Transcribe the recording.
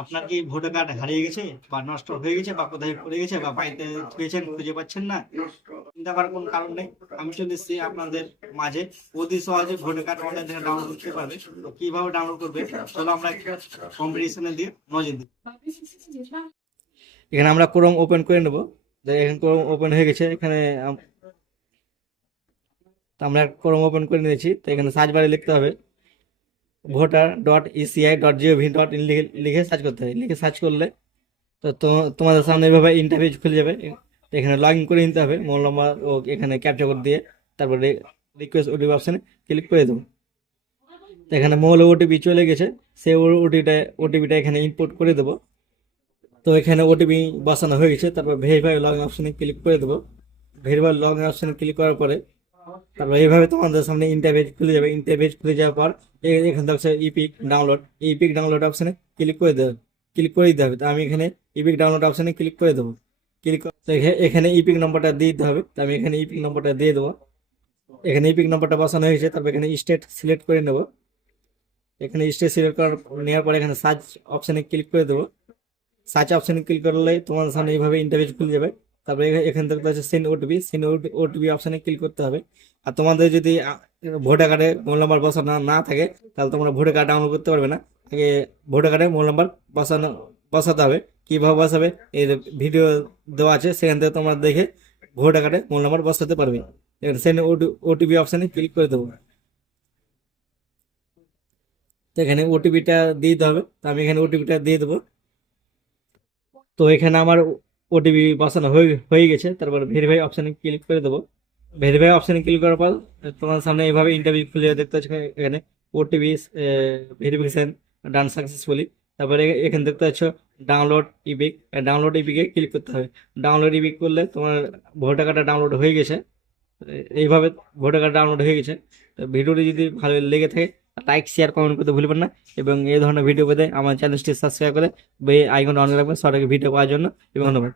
আপনার কি voter card হারিয়ে গেছে বা নষ্ট হয়ে গেছে বা কোথায় পড়ে গেছে বা বাড়িতে পেয়েছেন খুঁজে পাচ্ছেন না, চিন্তা করার কোনো কারণ নেই। আমি চলে এসেছি আপনাদের মাঝে। অতি সহজে ভোটার কার্ড অনলাইন থেকে ডাউনলোড করতে পারবে। তো কিভাবে ডাউনলোড করবে চলো আমরা কম্পিটিশনে দিয়ে নজর দিই। এখানে আমরা ক্রোম ওপেন করে নেব। এখানে ক্রোম ওপেন হয়ে গেছে। এখানে তো আমরা ক্রোম ওপেন করে নিয়েছি। তো এখানে সার্চ বারে লিখতে হবে voter.eci.gov.in লিখে সার্চ করতে হবে। লিখে সার্চ করলে তোমাদের সামনে এইভাবে ইন্টারফেস খুলে যাবে। তো এখানে লগ ইন করে নিতে হবে মোবাইল নাম্বার ও এখানে ক্যাপচা কোড দিয়ে। তারপরে রিকোয়েস্ট ওটিপি অপশানে ক্লিক করে দেবো। তো এখানে মোবাইলে ওটিপি চলে গেছে, সেই ওটিপিটা এখানে ইনপুট করে দেবো। তো এখানে ওটিপি বসানো হয়ে গেছে। তারপর ভেরিফাই লগ ইন অপশানে ক্লিক করে দেবো। ভেরিফাই লগ ইন অপশানে ক্লিক করার পরে তারপর এইভাবে তোমাদের সামনে ইন্টারফেস খুলে যাবে। ইন্টারফেস খুলে যাওয়ার পর এখানে দেখছে ইপিক ডাউনলোড। ইপিক ডাউনলোড অপশানে ক্লিক করে দেবে, ক্লিক করে দিতে হবে। তো আমি এখানে ইপিক ডাউনলোড অপশানে ক্লিক করে দেবো। তো এখানে ইপিক নম্বরটা দিয়ে দিতে হবে। তো আমি এখানে ইপিক নম্বরটা দিয়ে দেবো। এখানে ইপিক নম্বরটা বসানো হয়েছে। তারপর এখানে স্টেট সিলেক্ট করে নেব। এখানে স্টেট সিলেক্ট নেওয়ার পরে এখানে সার্চ অপশানে ক্লিক করে দেবো। সার্চ অপশানে ক্লিক করলে তোমার সামনে এইভাবে ইন্টারফেস খুলে যাবে। তারপরে এখান থেকে আছে সেন্ড ওটিপি অপশানে ক্লিক করতে হবে। আর তোমাদের যদি ভোটার কার্ডে মোবাইল নাম্বার বসানো না থাকে তাহলে তোমরা ভোটার কার্ড ডাউনলোড করতে পারবে না। আগে ভোটার কার্ডে মোবাইল নাম্বার বসাতে হবে। কীভাবে বসাবে এর ভিডিও দেওয়া আছে, সেখান থেকে তোমরা দেখে ভোটার কার্ডে মোবাইল নাম্বার বসাতে পারবে। এখানে সেন্ড ওটিপি অপশানে ক্লিক করে দেবো। তো এখানে ওটিপিটা দিয়ে দিতে হবে। তো আমি এখানে ওটিপিটা দিয়ে দেবো। তো এখানে আমার ওটিপি বসানো হয়ে গেছে। তারপর ভেরিফাই অপশানে ক্লিক করে দেবো। ভেরিফাই অপশানে ক্লিক করার পর তোমার সামনে এইভাবে ইন্টারভিউ খুলে দেখতে পাচ্ছ। এখানে ওটিপি ভেরিফিকেশন ডান সাকসেসফুলি। তারপরে এখানে দেখতে পাচ্ছ ডাউনলোড ইপিক। ডাউনলোড ইপিকে ক্লিক করতে হবে। ডাউনলোড ইপিক করলে তোমার ভোটার কার্ডটা ডাউনলোড হয়ে গেছে। এইভাবে ভোটার কার্ড ডাউনলোড হয়ে গেছে। তো ভিডিওটি যদি ভালো লেগে থাকে লাইক শেয়ার কমেন্ট করতে ভুলবেন না। এবং এই ধরনের ভিডিও পেতে আমার চ্যানেলটি সাবস্ক্রাইব করে আইকন অন রাখবেন সঠিক ভিডিও পাওয়ার জন্য। এবং ধন্যবাদ।